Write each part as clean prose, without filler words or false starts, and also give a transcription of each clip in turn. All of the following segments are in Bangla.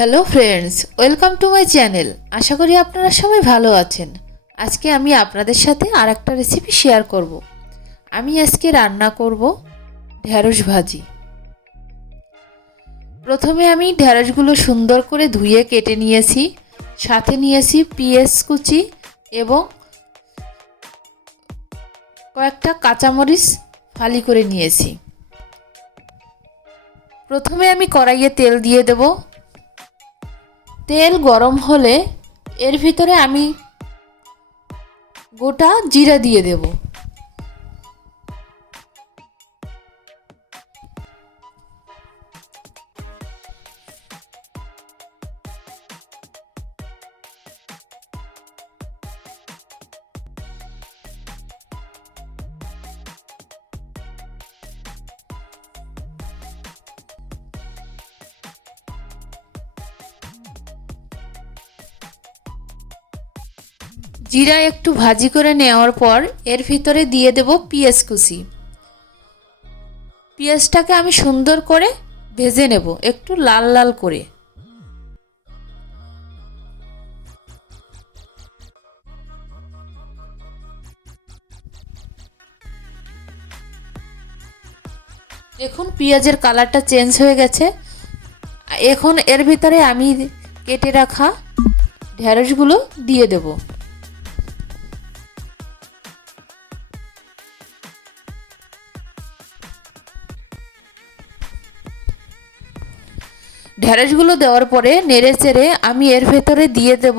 Hello friends, welcome to my channel. আশা করি আপনারা সবাই ভালো আছেন। আজকে আমি আপনাদের সাথে আর একটা রেসিপি শেয়ার করব। আমি আজকে রান্না করব ঢ্যাঁড়স ভাজি। প্রথমে আমি ঢ্যাঁড়সগুলো সুন্দর করে ধুয়ে কেটে নিয়েছি, সাথে নিয়েছি পেঁয়াজ কুচি এবং কয়েকটা কাঁচামরিচ ফালি করে নিয়েছি। প্রথমে আমি কড়াইয়ে তেল দিয়ে দেব। তেল গরম হলে এর ভিতরে আমি গোটা জিরা দিয়ে দেব। জিরা একটু ভাজি করে নেওয়ার পর এর ভিতরে দিয়ে দেব পেঁয়াজ কুচি। পেঁয়াজটাকে আমি সুন্দর করে ভেজে নেব, একটু লাল লাল করে। দেখুন পেঁয়াজের কালারটা চেঞ্জ হয়ে গেছে। এখন এর ভিতরে আমি কেটে রাখা ঢ্যাঁড়সগুলো দিয়ে দেব। ঢ্যাঁড়সগুলো দেওয়ার পরে নেড়ে চেড়ে আমি এর ভেতরে দিয়ে দেব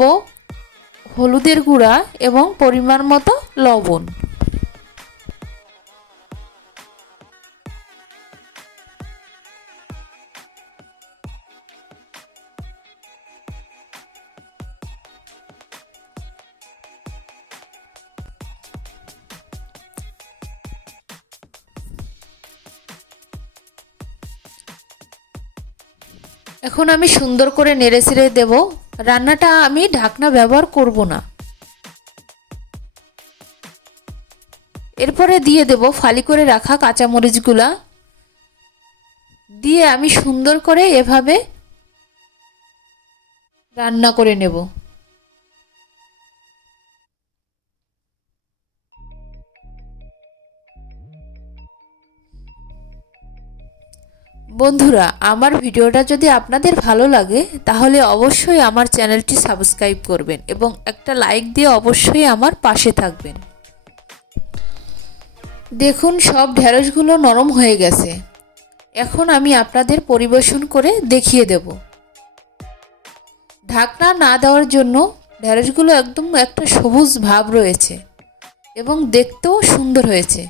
হলুদের গুঁড়া এবং পরিমাণ মতো লবণ। এখন আমি সুন্দর করে নেড়ে চেড়ে দেব। রান্নাটা আমি ঢাকনা ব্যবহার করব না। এরপরে দিয়ে দেব ফালি করে রাখা কাঁচামরিচগুলা, দিয়ে আমি সুন্দর করে এভাবে রান্না করে নেব। বন্ধুরা, আমার ভিডিওটা যদি আপনাদের ভালো লাগে তাহলে অবশ্যই আমার চ্যানেলটি সাবস্ক্রাইব করবেন এবং একটা লাইক দিয়ে অবশ্যই আমার পাশে থাকবেন। দেখুন সব ঢ্যাঁড়সগুলো নরম হয়ে গেছে। এখন আমি আপনাদের পরিবেশন করে দেখিয়ে দেব। ঢাকনা না দেওয়ার জন্য ঢ্যাঁড়সগুলো একদম একটা সবুজ ভাব রয়েছে এবং দেখতেও সুন্দর হয়েছে।